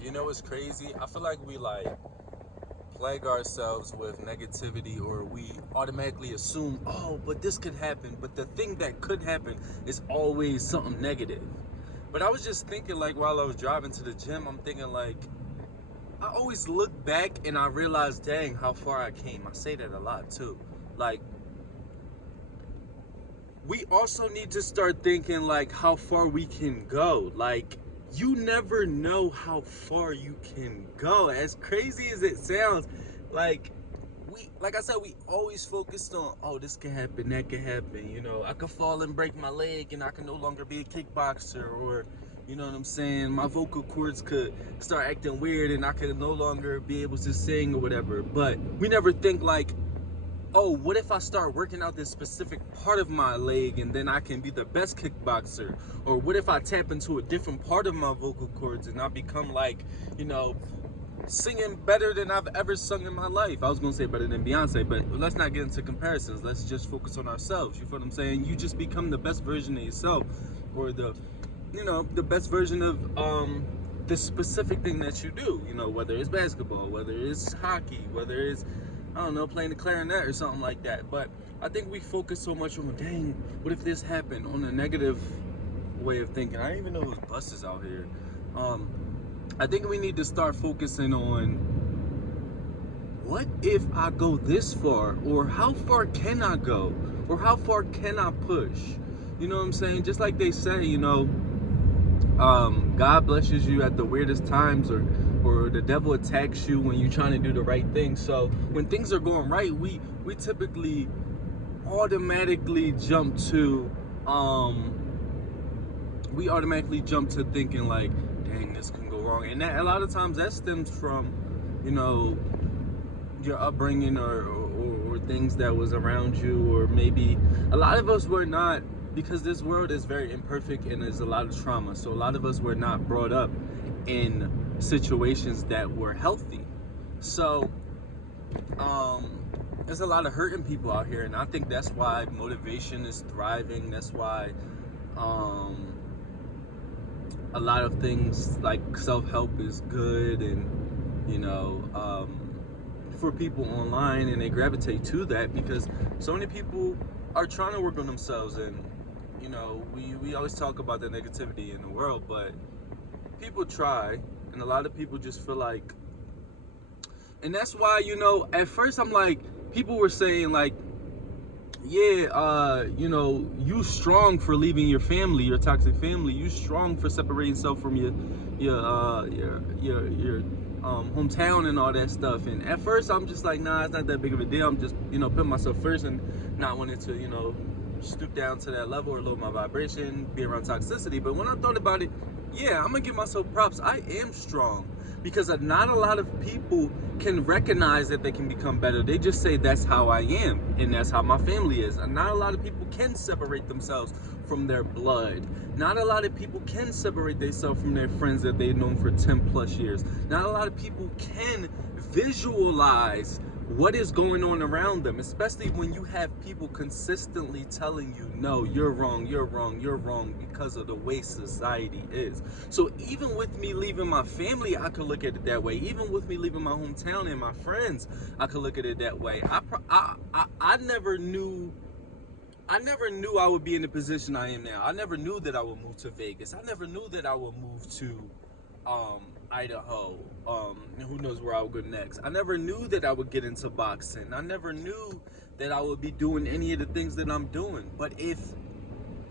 You know what's crazy? I feel like we like plague ourselves with negativity, or we automatically assume, oh, but this could happen. But the thing that could happen is always something negative. But I was just thinking, like, while I was driving to the gym, I'm thinking, like, I always look back and I realize, dang, how far I came. I say that a lot too. Like, we also need to start thinking, like, how far we can go. Like, you never know how far you can go. As crazy as it sounds, like, like I said, we always focused on, oh, this could happen, that could happen. You know, I could fall and break my leg and I can no longer be a kickboxer, or, you know what I'm saying, my vocal cords could start acting weird and I could no longer be able to sing or whatever. But we never think, like, oh, what if I start working out this specific part of my leg and then I can be the best kickboxer? Or what if I tap into a different part of my vocal cords and I become, like, you know, singing better than I've ever sung in my life? I was gonna say better than Beyonce, but let's not get into comparisons. Let's just focus on ourselves. You feel what I'm saying? You just become the best version of yourself, or the best version of the specific thing that you do. You know, whether it's basketball, whether it's hockey, whether it's, I don't know, playing the clarinet or something like that. But I think we focus so much on, dang, what if this happened, on a negative way of thinking. I didn't even know it was buses out here. Um, I think we need to start focusing on, what if I go this far, or how far can I go, or how far can I push? You know what I'm saying? Just like they say, God blesses you at the weirdest times, or the devil attacks you when you're trying to do the right thing. So when things are going right, we typically automatically jump to um thinking, like, dang, this can go wrong. And that, a lot of times, that stems from, you know, your upbringing, or things that was around you, or maybe a lot of us were not, because this world is very imperfect and there's a lot of trauma. So a lot of us were not brought up in situations that were healthy. So there's a lot of hurting people out here, and I think that's why motivation is thriving. That's why um, a lot of things like self-help is good, and for people online, and they gravitate to that because so many people are trying to work on themselves. And we always talk about the negativity in the world, but people try, and a lot of people just feel like, and that's why, at first I'm like, people were saying, like, yeah, you strong for leaving your family, your toxic family. You strong for separating yourself from your hometown and all that stuff. And at first, I'm just like, nah, it's not that big of a deal. I'm just, putting myself first and not wanting to, stoop down to that level or lower my vibration, be around toxicity. But when I thought about it, yeah, I'm gonna give myself props. I am strong, because not a lot of people can recognize that they can become better. They just say, that's how I am and that's how my family is. And not a lot of people can separate themselves from their blood. Not a lot of people can separate themselves from their friends that they've known for 10 plus years. Not a lot of people can visualize what is going on around them, especially when you have people consistently telling you, no, you're wrong, you're wrong, you're wrong, because of the way society is. So even with me leaving my family, I could look at it that way. Even with me leaving my hometown and my friends, I could look at it that way. I never knew, I would be in the position I am now. I never knew that I would move to Vegas. I never knew that I would move to Idaho. And who knows where I would go next. I never knew that I would get into boxing. I never knew that I would be doing any of the things that I'm doing. But if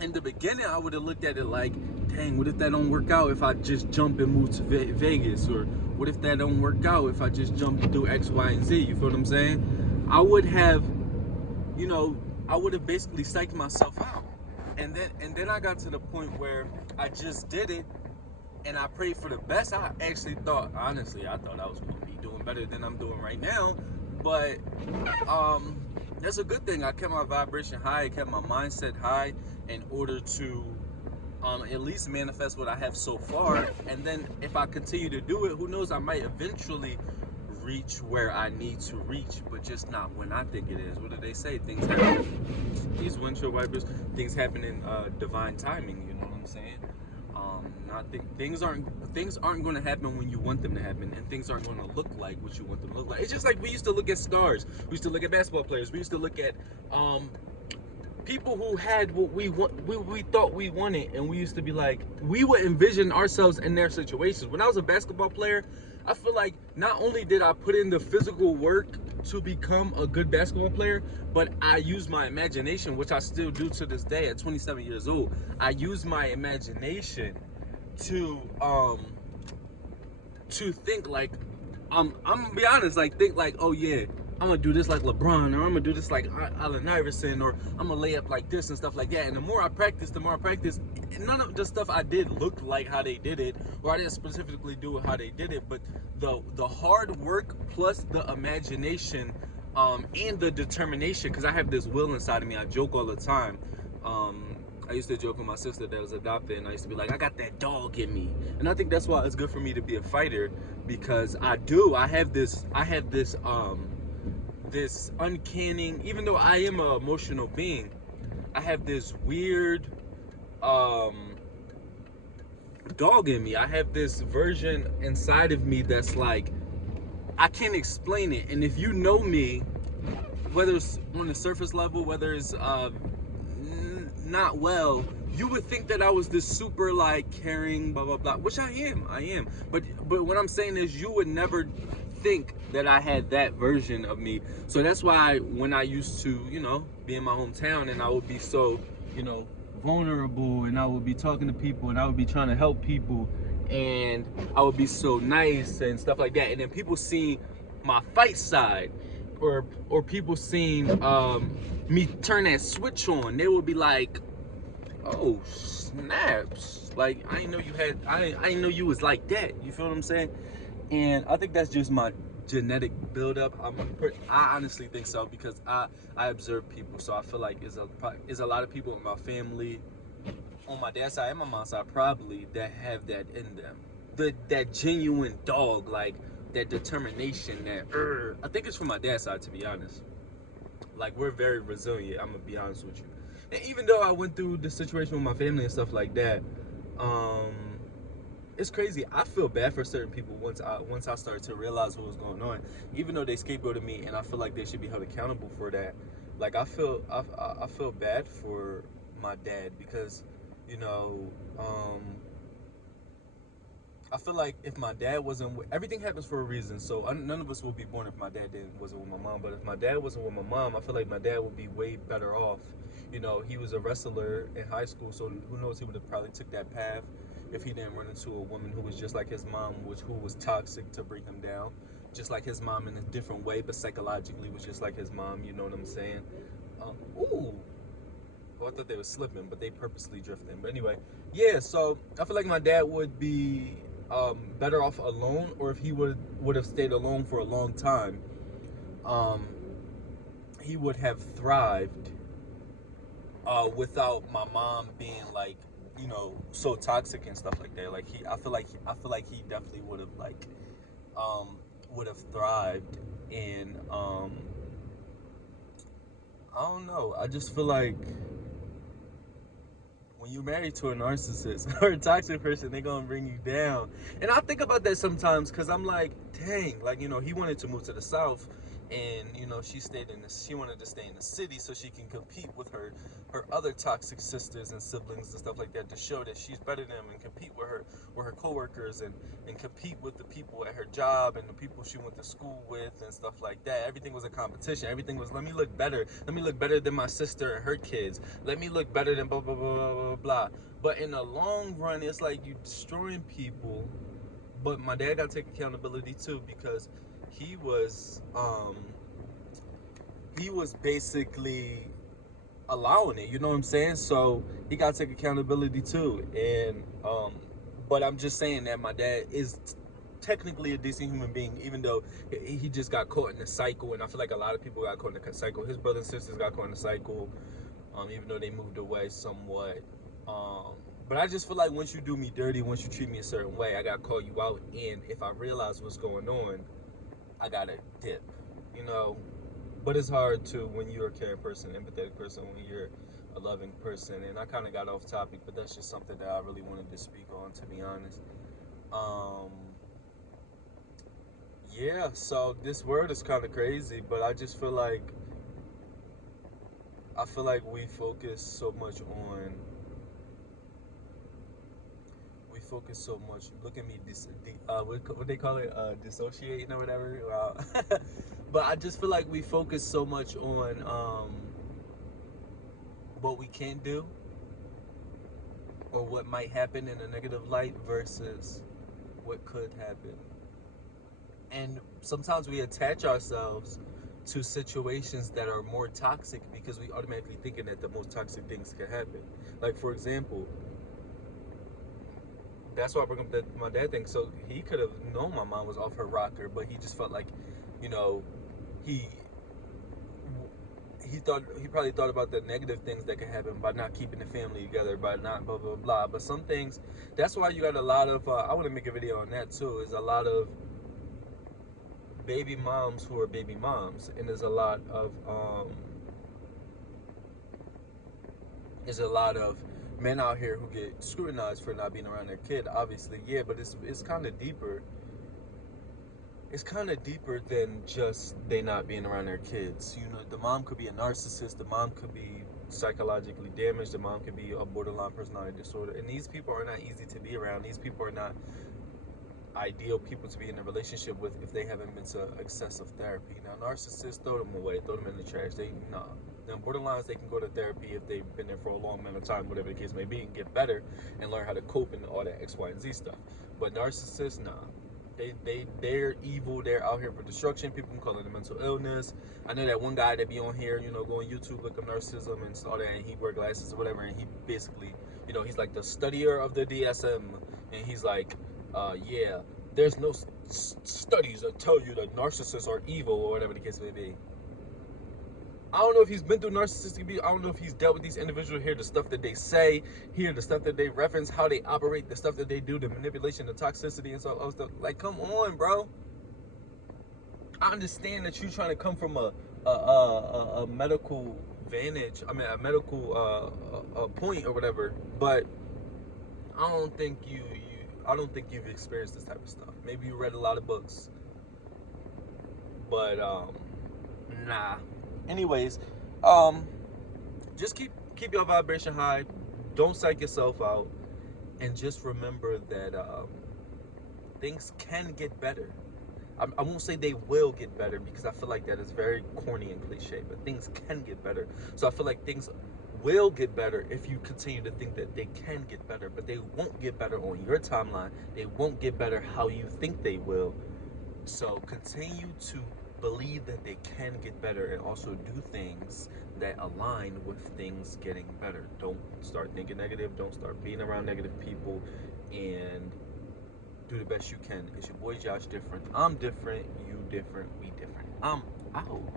in the beginning I would have looked at it like, dang, what if that don't work out if I just jump and move to Vegas? Or what if that don't work out if I just jump and do X, Y, and Z? You feel what I'm saying? I would have, I would have basically psyched myself out. And then I got to the point where I just did it, and I prayed for the best. I actually thought, honestly, I thought I was going to be doing better than I'm doing right now. But that's a good thing. I kept my vibration high. I kept my mindset high in order to at least manifest what I have so far. And then if I continue to do it, who knows, I might eventually reach where I need to reach, but just not when I think it is. What do they say? Things happen. These windshield wipers, things happen in divine timing. You know what I'm saying? Things aren't going to happen when you want them to happen, and things aren't going to look like what you want them to look like. It's just like we used to look at stars. We used to look at basketball players. We used to look at people who had what we thought we wanted, and we used to be like, we would envision ourselves in their situations. When I was a basketball player, I feel like not only did I put in the physical work to become a good basketball player, but I used my imagination, which I still do to this day at 27 years old. I use my imagination to think like, I'm gonna be honest, like think like, oh yeah, I'm gonna do this like LeBron, or I'm gonna do this like Allen Iverson, or I'm gonna lay up like this and stuff like that. And the more I practice, none of the stuff I did looked like how they did it, or I didn't specifically do it how they did it, but the hard work plus the imagination, and the determination, because I have this will inside of me. I joke all the time. I used to joke with my sister that was adopted, and I used to be like, I got that dog in me. And I think that's why it's good for me to be a fighter, because I have this this uncanny, even though I am an emotional being, I have this weird dog in me. I have this version inside of me that's like, I can't explain it. And if you know me, whether it's on the surface level, whether it's not well, you would think that I was this super like caring, blah blah blah, which I am. But what I'm saying is, you would never think that I had that version of me. So that's why when I used to, be in my hometown, and I would be so, vulnerable, and I would be talking to people, and I would be trying to help people, and I would be so nice and stuff like that. And then people see my fight side, or people seen me turn that switch on, they would be like, oh snaps, like I didn't know you was like that. You feel what I'm saying? And I think that's just my genetic buildup. I honestly think so, because I observe people. So I feel like is a lot of people in my family, on my dad's side and my mom's side, probably, that have that in them. That genuine dog, like that determination, I think it's from my dad's side, to be honest. Like, we're very resilient, I'm gonna be honest with you. And even though I went through the situation with my family and stuff like that, it's crazy. I feel bad for certain people once I started to realize what was going on. Even though they scapegoated me, and I feel like they should be held accountable for that. Like, I feel bad for my dad, because, I feel like if my dad wasn't everything happens for a reason. So none of us would be born if my dad wasn't with my mom. But if my dad wasn't with my mom, I feel like my dad would be way better off. He was a wrestler in high school, so who knows, he would have probably took that path if he didn't run into a woman who was just like his mom, who was toxic to bring him down. Just like his mom in a different way, but psychologically was just like his mom, you know what I'm saying? Ooh. Oh, I thought they were slipping, but they purposely drifting. But anyway, yeah, so I feel like my dad would be better off alone, or if he would have stayed alone for a long time, he would have thrived without my mom being like, so toxic and stuff like that. Like, I feel like he definitely would have thrived. And I don't know, I just feel like when you're married to a narcissist or a toxic person, they're gonna bring you down. And I think about that sometimes, because I'm like, dang, like, he wanted to move to the South, and she wanted to stay in the city so she can compete with her other toxic sisters and siblings and stuff like that, to show that she's better than them, and compete with her coworkers, and compete with the people at her job and the people she went to school with and stuff like that. Everything was a competition. Everything was, let me look better than my sister and her kids, let me look better than blah blah blah blah blah blah. But in the long run, it's like you destroying people. But my dad got to take accountability too, because he was basically allowing it, you know what I'm saying? So he got to take accountability too. And but I'm just saying that my dad is technically a decent human being, even though he just got caught in the cycle. And I feel like a lot of people got caught in the cycle. His brothers and sisters got caught in the cycle, even though they moved away somewhat. But I just feel like once you do me dirty, once you treat me a certain way, I gotta call you out. And if I realize what's going on, I gotta dip, But it's hard to, when you're a caring person, empathetic person, when you're a loving person. And I kind of got off topic, but that's just something that I really wanted to speak on, to be honest. Um, yeah, so this word is kind of crazy, but I just feel like we focus so much on Look at me, what they call it, dissociating or whatever. Wow. But I just feel like we focus so much on what we can't do or what might happen in a negative light versus what could happen. And sometimes we attach ourselves to situations that are more toxic because we automatically thinking that the most toxic things can happen. Like, for example, that's why I bring up that my dad thing. So he could have known my mom was off her rocker, but he just felt like, you know, he he probably thought about the negative things that could happen by not keeping the family together, by not blah blah blah. But some things, that's why you got a lot of. I want to make a video on that too. Is a lot of baby moms who are baby moms, and there's a lot of men out here who get scrutinized for not being around their kid. Obviously, yeah, but it's kind of deeper. It's kind of deeper than just they not being around their kids. You know, the mom could be a narcissist. The mom could be psychologically damaged. The mom could be a borderline personality disorder. And these people are not easy to be around. These people are not ideal people to be in a relationship with if they haven't been to excessive therapy. Now, narcissists, throw them away, throw them in the trash. Them borderlines, they can go to therapy if they've been there for a long amount of time, whatever the case may be, and get better and learn how to cope and all that X, Y, and Z stuff. But narcissists, nah. They're evil. They're out here for destruction. People can call it a mental illness. I know that one guy that be on here, go on YouTube, look up narcissism and all that, and he wear glasses or whatever, and he basically, he's like the studier of the DSM, and he's like, yeah, there's no studies that tell you that narcissists are evil or whatever the case may be. I don't know if he's been through narcissistic abuse. I don't know if he's dealt with these individuals, hear the stuff that they say, hear the stuff that they reference, how they operate, the stuff that they do, the manipulation, the toxicity, and so all stuff. Like, come on, bro. I understand that you're trying to come from a medical vantage. I mean, a medical point or whatever. But I don't think I don't think you've experienced this type of stuff. Maybe you read a lot of books, but nah. Anyways, just keep your vibration high. Don't psych yourself out, and just remember that things can get better. I won't say they will get better because I feel like that is very corny and cliche, but things can get better. So I feel like things will get better if you continue to think that they can get better, but they won't get better on your timeline. They won't get better how you think they will. So continue to believe that they can get better and also do things that align with things getting better. Don't start thinking negative. Don't start being around negative people, and do the best you can. It's your boy Josh Different. I'm different. You different. We different. I'm out.